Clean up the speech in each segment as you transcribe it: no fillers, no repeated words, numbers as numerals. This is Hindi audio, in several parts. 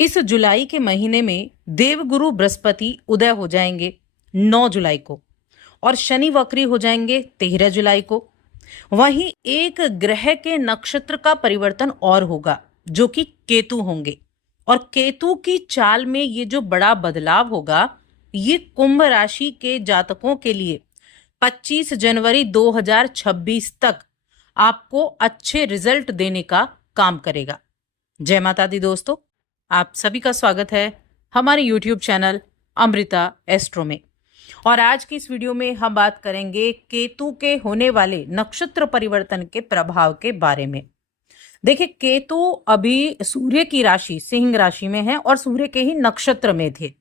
इस जुलाई के महीने में देवगुरु बृहस्पति उदय हो जाएंगे 9 जुलाई को और शनि वक्री हो जाएंगे 13 जुलाई को। वहीं एक ग्रह के नक्षत्र का परिवर्तन और होगा जो कि केतु होंगे और केतु की चाल में ये जो बड़ा बदलाव होगा ये कुंभ राशि के जातकों के लिए 25 जनवरी 2026 तक आपको अच्छे रिजल्ट देने का काम करेगा। जय माता दी दोस्तों, आप सभी का स्वागत है हमारे YouTube चैनल अमृता एस्ट्रो में। और आज की इस वीडियो में हम बात करेंगे केतु के होने वाले नक्षत्र परिवर्तन के प्रभाव के बारे में। देखिए, केतु अभी सूर्य की राशि सिंह राशि में है और सूर्य के ही नक्षत्र में थे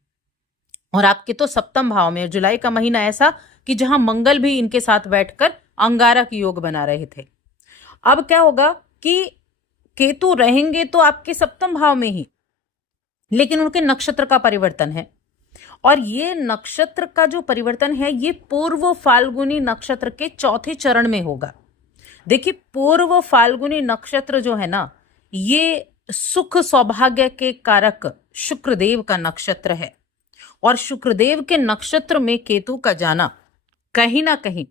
और आपके तो सप्तम भाव में। जुलाई का महीना ऐसा कि जहां मंगल भी इनके साथ बैठकर अंगारक योग बना रहे थे। अब क्या होगा कि केतु रहेंगे तो आपके सप्तम भाव में ही, लेकिन उनके नक्षत्र का परिवर्तन है और ये नक्षत्र का जो परिवर्तन है ये पूर्व फाल्गुनी नक्षत्र के चौथे चरण में होगा। देखिए, पूर्व फाल्गुनी नक्षत्र जो है ना, ये सुख सौभाग्य के कारक शुक्रदेव का नक्षत्र है और शुक्रदेव के नक्षत्र में केतु का जाना कहीं ना कहीं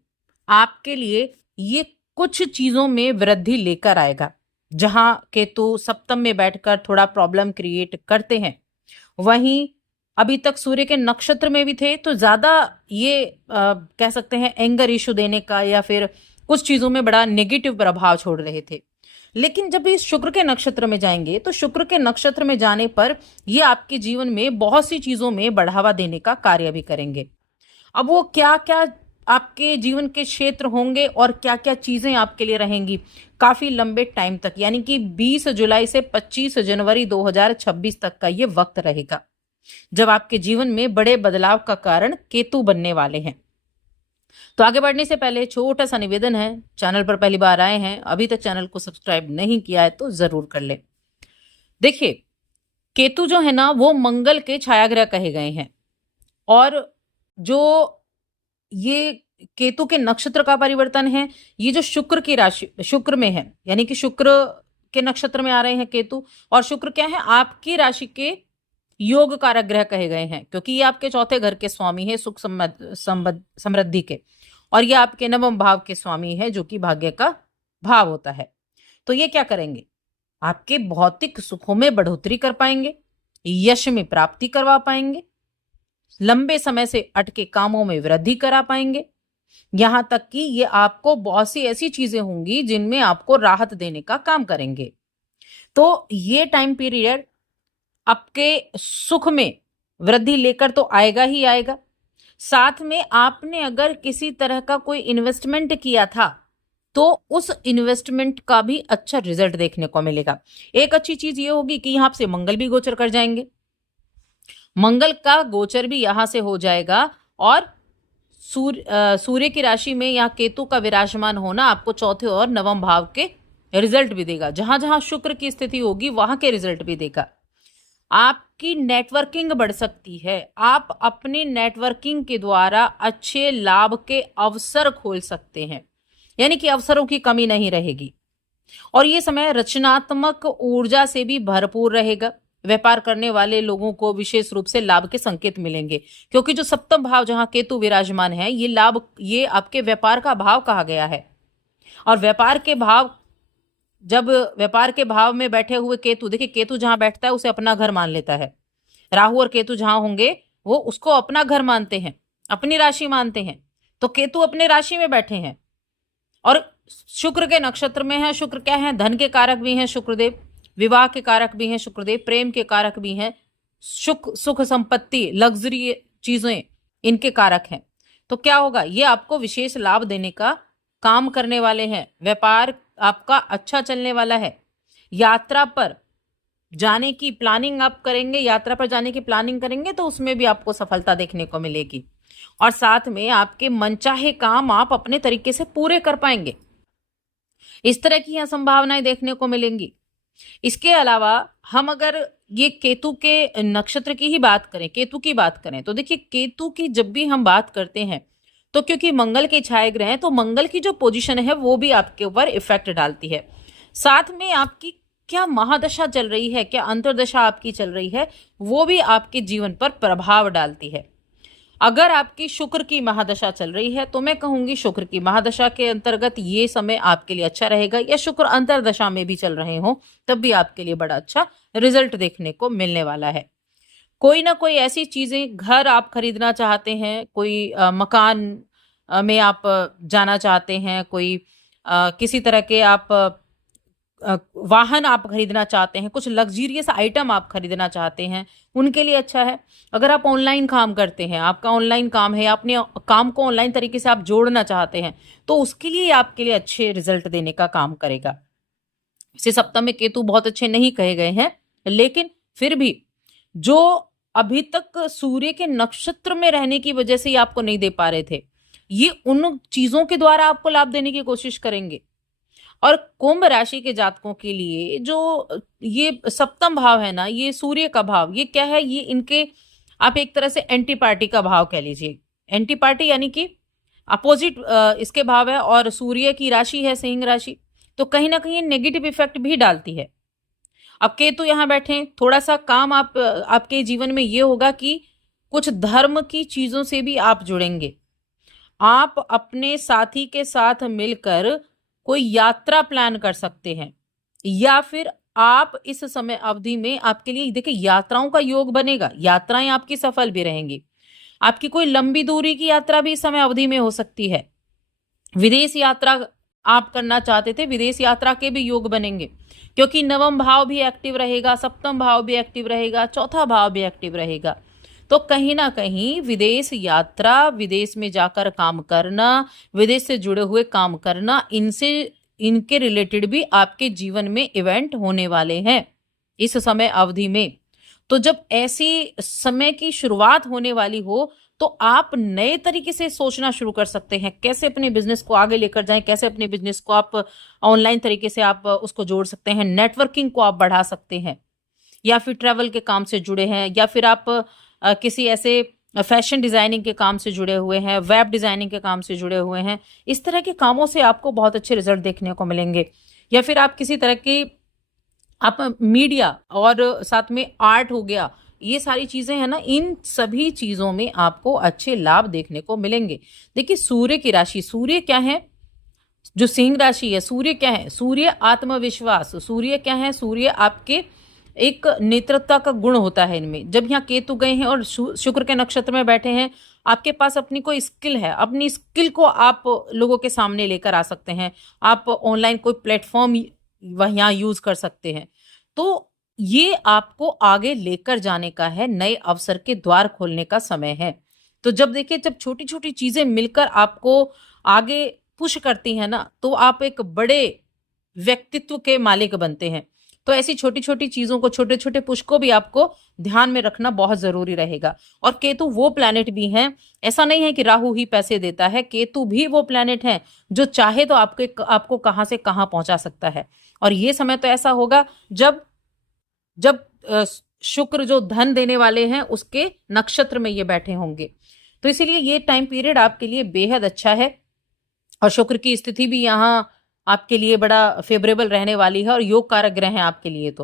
आपके लिए ये कुछ चीजों में वृद्धि लेकर आएगा। जहां केतु सप्तम में बैठकर थोड़ा प्रॉब्लम क्रिएट करते हैं, वहीं अभी तक सूर्य के नक्षत्र में भी थे तो ज्यादा ये कह सकते हैं एंगर इशू देने का या फिर कुछ चीजों में बड़ा नेगेटिव प्रभाव छोड़ रहे थे। लेकिन जब इस शुक्र के नक्षत्र में जाएंगे तो शुक्र के नक्षत्र में जाने पर ये आपके जीवन में बहुत सी चीजों में बढ़ावा देने का कार्य भी करेंगे। अब वो क्या क्या आपके जीवन के क्षेत्र होंगे और क्या क्या चीजें आपके लिए रहेंगी काफी लंबे टाइम तक, यानी कि 20 जुलाई से 25 जनवरी 2026 तक का ये वक्त रहेगा जब आपके जीवन में बड़े बदलाव का कारण केतु बनने वाले हैं। तो आगे बढ़ने से पहले छोटा सा निवेदन है, चैनल पर पहली बार आए हैं, अभी तक चैनल को सब्सक्राइब नहीं किया है तो जरूर कर ले। देखिए, केतु जो है ना वो मंगल के छायाग्रह कहे गए हैं और जो ये केतु के नक्षत्र का परिवर्तन है, ये जो शुक्र की राशि शुक्र में है, यानी कि शुक्र के नक्षत्र में आ रहे हैं केतु। और शुक्र क्या है, आपकी राशि के योग कारक ग्रह कहे गए हैं क्योंकि ये आपके चौथे घर के स्वामी है सुख समृद्धि के, और ये आपके नवम भाव के स्वामी है जो कि भाग्य का भाव होता है। तो ये क्या करेंगे, आपके भौतिक सुखों में बढ़ोतरी कर पाएंगे, यश में प्राप्ति करवा पाएंगे, लंबे समय से अटके कामों में वृद्धि करा पाएंगे, यहां तक कि ये आपको बहुत सी ऐसी चीजें होंगी जिनमें आपको राहत देने का काम करेंगे। तो ये टाइम पीरियड आपके सुख में वृद्धि लेकर तो आएगा ही आएगा। साथ में आपने अगर किसी तरह का कोई इन्वेस्टमेंट किया था तो उस इन्वेस्टमेंट का भी अच्छा रिजल्ट देखने को मिलेगा। एक अच्छी चीज ये होगी कि यहां से मंगल भी गोचर कर जाएंगे, मंगल का गोचर भी यहां से हो जाएगा और सूर्य की राशि में या केतु का विराजमान होना आपको चौथे और नवम भाव के रिजल्ट भी देगा। जहां जहां शुक्र की स्थिति होगी वहां के रिजल्ट भी देगा। आपकी नेटवर्किंग बढ़ सकती है, आप अपनी नेटवर्किंग के द्वारा अच्छे लाभ के अवसर खोल सकते हैं, यानी कि अवसरों की कमी नहीं रहेगी। और ये समय रचनात्मक ऊर्जा से भी भरपूर रहेगा। व्यापार करने वाले लोगों को विशेष रूप से लाभ के संकेत मिलेंगे क्योंकि जो सप्तम भाव जहां केतु विराजमान है ये लाभ, ये आपके व्यापार का भाव कहा गया है। और व्यापार के भाव, जब व्यापार के भाव में बैठे हुए केतु, देखिए केतु जहां बैठता है उसे अपना घर मान लेता है। राहु और केतु जहां होंगे वो उसको अपना घर मानते हैं, अपनी राशि मानते हैं। तो केतु अपने राशि में बैठे हैं और शुक्र के नक्षत्र में है। शुक्र क्या है, धन के कारक भी हैं शुक्रदेव, विवाह के कारक भी हैं शुक्रदेव, प्रेम के कारक भी हैं, सुख संपत्ति लग्जरी चीजें इनके कारक हैं। तो क्या होगा, ये आपको विशेष लाभ देने का काम करने वाले हैं। व्यापार आपका अच्छा चलने वाला है। यात्रा पर जाने की प्लानिंग आप करेंगे, यात्रा पर जाने की प्लानिंग करेंगे तो उसमें भी आपको सफलता देखने को मिलेगी और साथ में आपके मनचाहे काम आप अपने तरीके से पूरे कर पाएंगे। इस तरह की यहां संभावनाएं देखने को मिलेंगी। इसके अलावा हम अगर ये केतु के नक्षत्र की ही बात करें, केतु की बात करें, तो देखिए केतु की जब भी हम बात करते हैं तो क्योंकि मंगल के छाए ग्रह हैं तो मंगल की जो पोजीशन है वो भी आपके ऊपर इफेक्ट डालती है। साथ में आपकी क्या महादशा चल रही है, क्या अंतर्दशा आपकी चल रही है, वो भी आपके जीवन पर प्रभाव डालती है। अगर आपकी शुक्र की महादशा चल रही है तो मैं कहूंगी शुक्र की महादशा के अंतर्गत ये समय आपके लिए अच्छा रहेगा, या शुक्र अंतर्दशा में भी चल रहे हो तब भी आपके लिए बड़ा अच्छा रिजल्ट देखने को मिलने वाला है। कोई ना कोई ऐसी चीजें, घर आप खरीदना चाहते हैं, कोई मकान में आप जाना चाहते हैं, कोई किसी तरह के आप वाहन आप खरीदना चाहते हैं, कुछ लग्जरियस आइटम आप खरीदना चाहते हैं, उनके लिए अच्छा है। अगर आप ऑनलाइन काम करते हैं, आपका ऑनलाइन काम है, अपने काम को ऑनलाइन तरीके से आप जोड़ना चाहते हैं, तो उसके लिए आपके लिए अच्छे रिजल्ट देने का काम करेगा। इसे सप्तम में केतु बहुत अच्छे नहीं कहे गए हैं, लेकिन फिर भी जो अभी तक सूर्य के नक्षत्र में रहने की वजह से ये आपको नहीं दे पा रहे थे, ये उन चीजों के द्वारा आपको लाभ देने की कोशिश करेंगे। और कुंभ राशि के जातकों के लिए जो ये सप्तम भाव है ना, ये सूर्य का भाव, ये क्या है, ये इनके आप एक तरह से एंटी पार्टी का भाव कह लीजिए। एंटी पार्टी यानी कि अपोजिट इसके भाव है, और सूर्य की राशि है सिंह राशि, तो कहीं ना कहीं नेगेटिव इफेक्ट भी डालती है। अब केतु यहाँ बैठे, थोड़ा सा काम आपके जीवन में ये होगा कि कुछ धर्म की चीजों से भी आप जुड़ेंगे। आप अपने साथी के साथ मिलकर कोई यात्रा प्लान कर सकते हैं, या फिर आप इस समय अवधि में आपके लिए देखिए यात्राओं का योग बनेगा, यात्राएं आपकी सफल भी रहेंगी। आपकी कोई लंबी दूरी की यात्रा भी इस समय अवधि में हो सकती है। विदेश यात्रा आप करना चाहते थे, विदेश यात्रा के भी योग बनेंगे, क्योंकि नवम भाव भी एक्टिव रहेगा, सप्तम भाव भी एक्टिव रहेगा, चौथा भाव भी एक्टिव रहेगा। तो कहीं ना कहीं विदेश यात्रा, विदेश में जाकर काम करना, विदेश से जुड़े हुए काम करना, इनके रिलेटेड भी आपके जीवन में इवेंट होने वाले हैं इस समय अवधि में। तो जब ऐसी समय की शुरुआत होने वाली हो तो आप नए तरीके से सोचना शुरू कर सकते हैं, कैसे अपने बिजनेस को आगे लेकर जाएं, कैसे अपने बिजनेस को आप ऑनलाइन तरीके से आप उसको जोड़ सकते हैं, नेटवर्किंग को आप बढ़ा सकते हैं, या फिर ट्रैवल के काम से जुड़े हैं, या फिर आप किसी ऐसे फैशन डिजाइनिंग के काम से जुड़े हुए हैं, वेब डिजाइनिंग के काम से जुड़े हुए हैं, इस तरह के कामों से आपको बहुत अच्छे रिजल्ट देखने को मिलेंगे। या फिर आप किसी तरह की आप मीडिया और साथ में आर्ट हो गया, ये सारी चीजें हैं ना, इन सभी चीजों में आपको अच्छे लाभ देखने को मिलेंगे। देखिए सूर्य की राशि, सूर्य क्या है, जो सिंह राशि है, सूर्य क्या है, सूर्य आत्मविश्वास, सूर्य क्या है, सूर्य आपके एक नेतृत्व का गुण होता है इनमें। जब यहाँ केतु गए हैं और शुक्र के नक्षत्र में बैठे हैं, आपके पास अपनी कोई स्किल है, अपनी स्किल को आप लोगों के सामने लेकर आ सकते हैं, आप ऑनलाइन कोई प्लेटफॉर्म यहाँ यूज कर सकते हैं। तो ये आपको आगे लेकर जाने का है, नए अवसर के द्वार खोलने का समय है। तो जब देखिए, जब छोटी छोटी चीजें मिलकर आपको आगे पुश करती हैं ना, तो आप एक बड़े व्यक्तित्व के मालिक बनते हैं। तो ऐसी छोटी छोटी चीजों को, छोटे छोटे पुश को भी आपको ध्यान में रखना बहुत जरूरी रहेगा। और केतु वो प्लैनेट भी है, ऐसा नहीं है कि राहु ही पैसे देता है, केतु भी वो प्लैनेट है जो चाहे तो आपको कहां से कहां पहुंचा सकता है। और ये समय तो ऐसा होगा जब जब शुक्र जो धन देने वाले हैं उसके नक्षत्र में ये बैठे होंगे। तो इसीलिए ये टाइम पीरियड आपके लिए बेहद अच्छा है, और शुक्र की स्थिति भी यहाँ आपके लिए बड़ा फेवरेबल रहने वाली है, और योग कारक ग्रह हैं आपके लिए।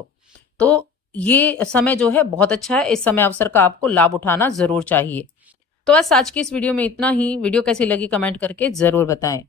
तो ये समय जो है बहुत अच्छा है, इस समय अवसर का आपको लाभ उठाना जरूर चाहिए। तो बस आज की इस वीडियो में इतना ही। वीडियो कैसी लगी कमेंट करके जरूर बताएं।